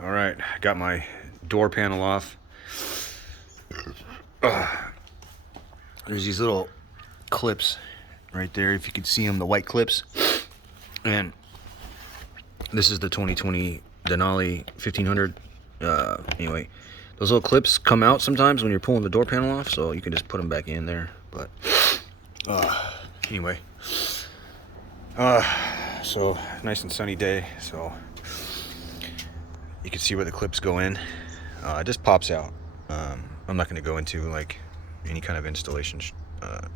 All right, got my door panel off. There's these little clips right there, if you could see them, the white clips. And this is the 2020 Denali 1500. Anyway, those little clips come out sometimes when you're pulling the door panel off, so you can just put them back in there. But anyway, so nice and sunny day, so you can see where the clips go in. It just pops out. I'm not going to go into like any kind of installation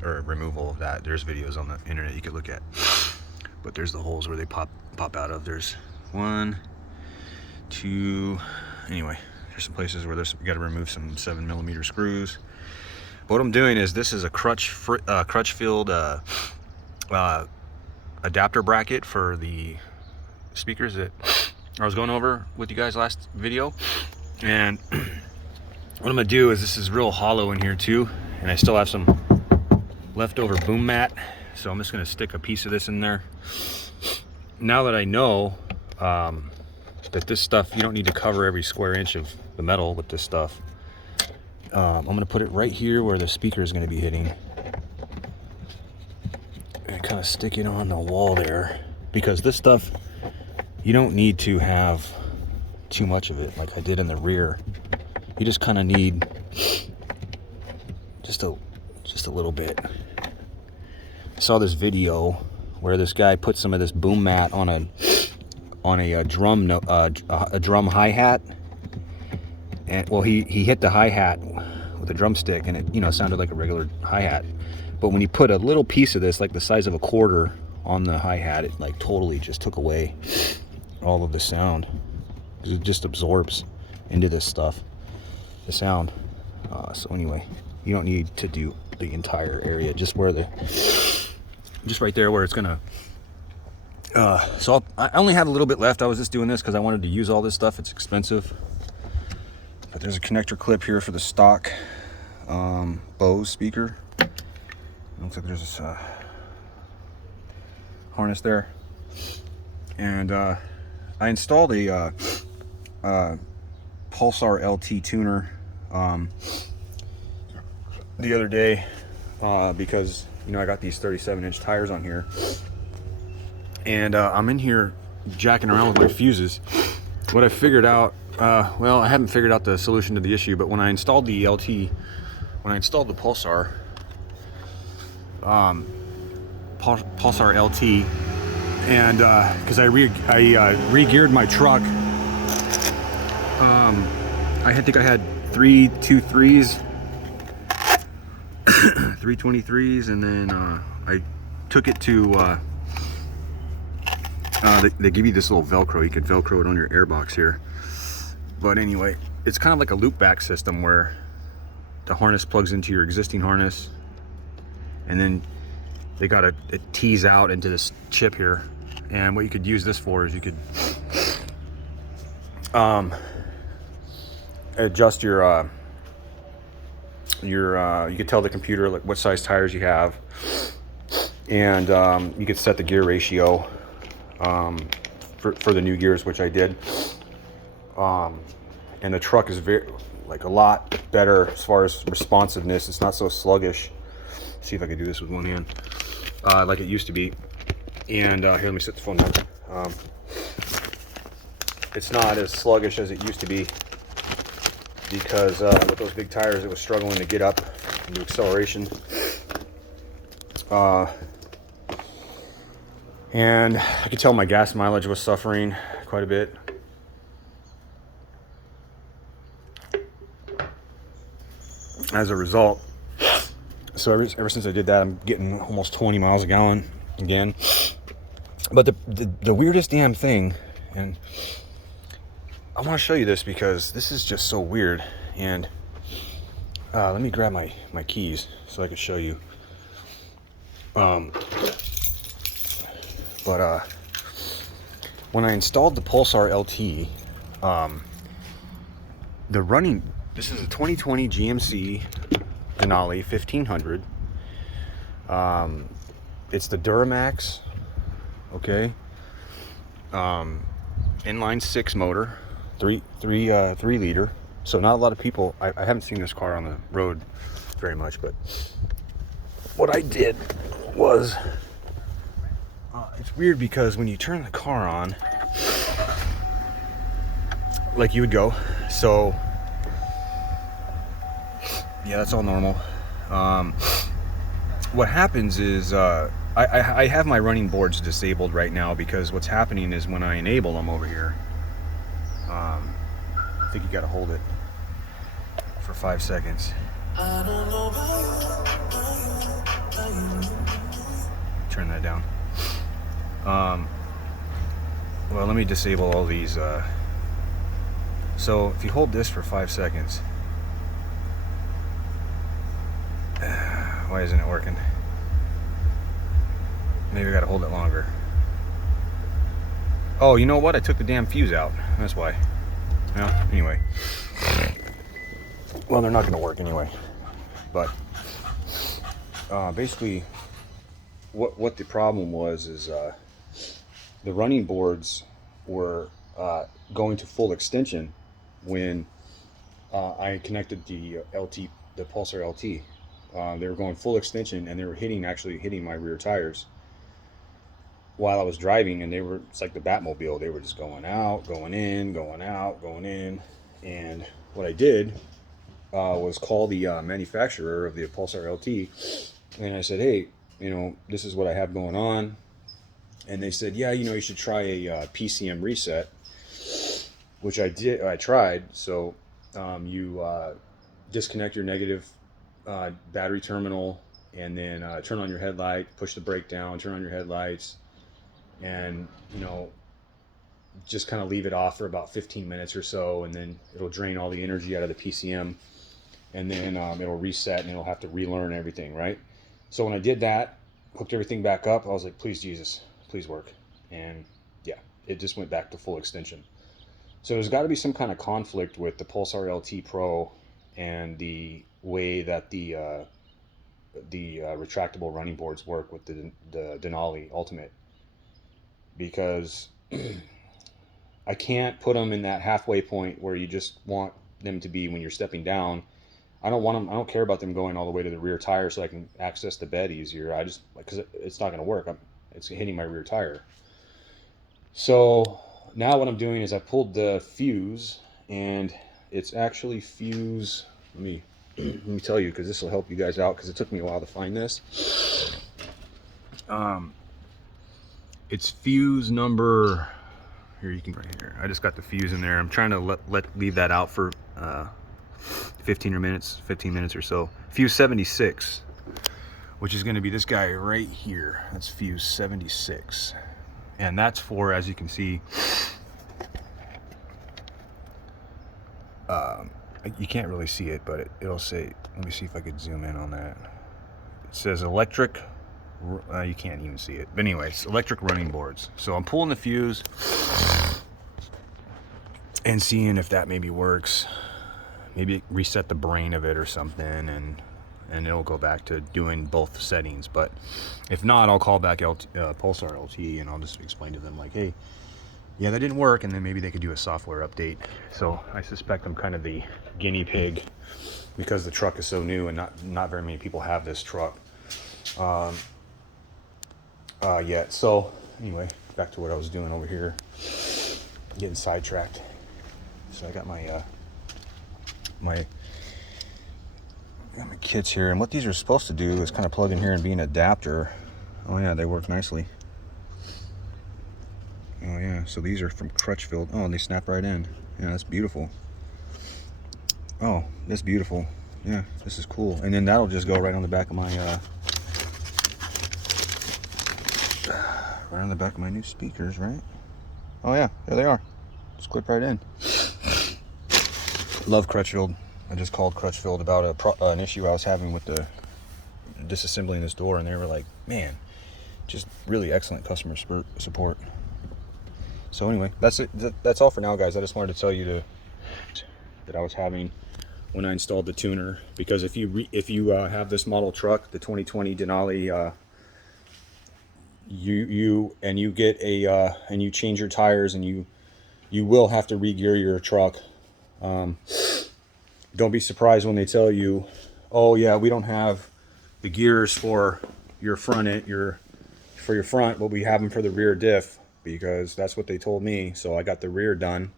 or removal of that. There's videos on the internet you could look at, but there's the holes where they pop out of. There's 1, 2. Anyway, there's some places where you got to remove some 7mm screws. But what I'm doing is, this is a crutch filled adapter bracket for the speakers that I was going over with you guys last video. And what I'm gonna do is, this is real hollow in here too, and I still have some leftover boom mat, so I'm just gonna stick a piece of this in there. Now that I know that this stuff, you don't need to cover every square inch of the metal with this stuff, I'm gonna put it right here where the speaker is gonna be hitting, and kind of stick it on the wall there, because this stuff, you don't need to have too much of it like I did in the rear. You just kind of need just a little bit. I saw this video where this guy put some of this boom mat on a drum hi-hat, and well, he hit the hi-hat with a drumstick, and it sounded like a regular hi-hat. But when he put a little piece of this, like the size of a quarter, on the hi-hat, it like totally just took away all of the sound. It just absorbs into this stuff, the sound. So anyway, you don't need to do the entire area, just right there where it's gonna. So I only have a little bit left. I was just doing this because I wanted to use all this stuff. It's expensive. But there's a connector clip here for the stock Bose speaker. It looks like there's this harness there, and I installed a Pulsar LT tuner the other day because I got these 37-inch tires on here, and I'm in here jacking around with my fuses. What I figured out, well, I haven't figured out the solution to the issue, but when I installed the LT, when I installed the Pulsar LT, and because I re-geared my truck, I think I had 3 2.3s, 323s, and then I took it to they give you this little Velcro. You could Velcro it on your airbox here. But anyway, it's kind of like a loop back system where the harness plugs into your existing harness, and then they got it tease out into this chip here. And what you could use this for is you could adjust your you could tell the computer like what size tires you have, and you could set the gear ratio for the new gears, which I did. And the truck is a lot better as far as responsiveness. It's not so sluggish. Let's see if I can do this with one hand, like it used to be. And here, let me set the phone down. It's not as sluggish as it used to be, because with those big tires, it was struggling to get up into acceleration. And I could tell my gas mileage was suffering quite a bit. As a result, so ever since I did that, I'm getting almost 20 miles a gallon again. But the weirdest damn thing, and I want to show you this because this is just so weird. And let me grab my keys so I can show you. But when I installed the Pulsar LT, this is a 2020 GMC Denali 1500. It's the Duramax, okay. Inline 6 motor, 3 liter. So not a lot of people, I haven't seen this car on the road very much, but what I did was, it's weird because when you turn the car on, like you would go, so yeah, that's all normal. What happens is, I have my running boards disabled right now because what's happening is when I enable them over here, I think you got to hold it for 5 seconds. Turn that down. Well, let me disable all these. So if you hold this for 5 seconds, why isn't it working? Maybe I gotta hold it longer. Oh, you know what? I took the damn fuse out. That's why. Well, anyway. Well, they're not gonna work anyway. But basically, what the problem was is the running boards were going to full extension when I connected the LT, the Pulsar LT. They were going full extension, and they were actually hitting my rear tires while I was driving, and it's like the Batmobile. They were just going out, going in, going out, going in. And what I did was call the manufacturer of the Pulsar LT, and I said, hey, this is what I have going on. And they said, yeah, you should try a PCM reset, which I did. I tried. So you disconnect your negative battery terminal, and then turn on your headlight, push the brake down, turn on your headlights, and just kind of leave it off for about 15 minutes or so, and then it'll drain all the energy out of the PCM, and then it'll reset, and it'll have to relearn everything, right? So when I did that, hooked everything back up, I was like, please Jesus, please work. And yeah, it just went back to full extension. So there's got to be some kind of conflict with the Pulsar LT Pro and the way that the retractable running boards work with the Denali Ultimate, because I can't put them in that halfway point where you just want them to be when you're stepping down. I don't care about them going all the way to the rear tire so I can access the bed easier. Because it's not going to work. It's hitting my rear tire. So now what I'm doing is I pulled the fuse, and it's actually fuse. Let me tell you, because this will help you guys out, because it took me a while to find this. It's fuse number, here, you can, right here. I just got the fuse in there. I'm trying to leave that out for 15 minutes or so. Fuse 76, which is going to be this guy right here. That's fuse 76, and that's for, as you can see, you can't really see it, but it'll say, let me see if I could zoom in on that. It says electric, you can't even see it, but anyway, it's electric running boards. So I'm pulling the fuse and seeing if that maybe works. Maybe reset the brain of it or something, and it'll go back to doing both settings. But if not, I'll call back Pulsar LT, and I'll just explain to them like, hey, yeah, that didn't work, and then maybe they could do a software update. So I suspect I'm kind of the guinea pig, because the truck is so new and not very many people have this truck yet. So anyway, back to what I was doing over here, getting sidetracked. So I got my my kits here, and what these are supposed to do is kind of plug in here and be an adapter. Oh yeah, they work nicely. Oh yeah, so these are from Crutchfield. Oh, and they snap right in. Yeah, that's beautiful. Oh, that's beautiful. Yeah, this is cool. And then that'll just go right on the back of my right on the back of my new speakers, right? Oh yeah, there they are. Just clip right in. Love Crutchfield. I just called Crutchfield about an issue I was having with the disassembling this door, and they were like, man, just really excellent customer support. So anyway, that's it. That's all for now, guys. I just wanted to tell you that I was having when I installed the tuner, because if you have this model truck, the 2020 Denali, you get a and you change your tires, and you you will have to regear your truck. Don't be surprised when they tell you, oh yeah, we don't have the gears for your front end, for your front, but we have them for the rear diff, because that's what they told me. So I got the rear done,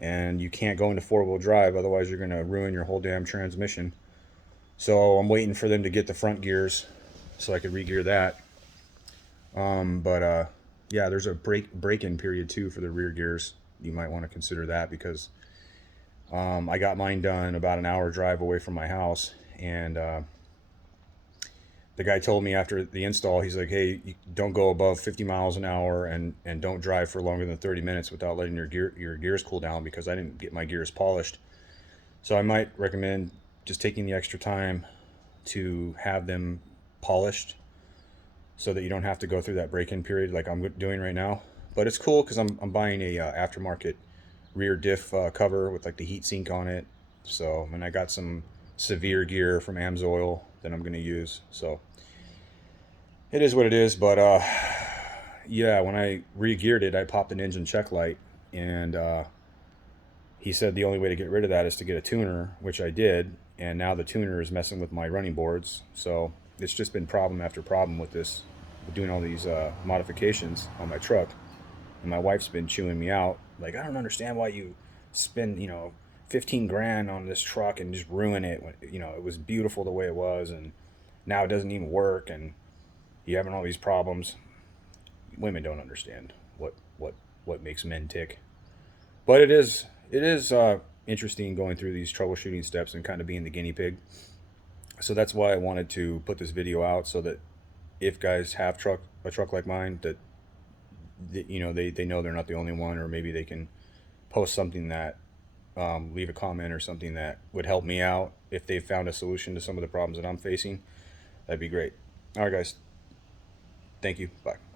and you can't go into four-wheel drive, otherwise you're going to ruin your whole damn transmission. So I'm waiting for them to get the front gears so I could regear that. Yeah, there's a break-in period too for the rear gears. You might want to consider that, because I got mine done about an hour drive away from my house, and the guy told me after the install, he's like, hey, you don't go above 50 miles an hour, and don't drive for longer than 30 minutes without letting your gears cool down, because I didn't get my gears polished. So I might recommend just taking the extra time to have them polished, so that you don't have to go through that break-in period like I'm doing right now. But it's cool because I'm buying a aftermarket rear diff cover with like the heat sink on it. So, and I got some severe gear from Amsoil that I'm going to use. So it is what it is. But yeah, when I re-geared it, I popped an engine check light, and he said the only way to get rid of that is to get a tuner, which I did. And now the tuner is messing with my running boards. So it's just been problem after problem with this, doing all these modifications on my truck. And my wife's been chewing me out, like, I don't understand why you spend, 15 grand on this truck and just ruin it when, it was beautiful the way it was, and now it doesn't even work, and you're having all these problems. Women don't understand what makes men tick. But it is interesting going through these troubleshooting steps and kind of being the guinea pig. So that's why I wanted to put this video out, so that if guys have a truck like mine, that they know they're not the only one, or maybe they can post something that leave a comment or something that would help me out if they found a solution to some of the problems that I'm facing. That'd be great. All right, guys. Thank you. Bye.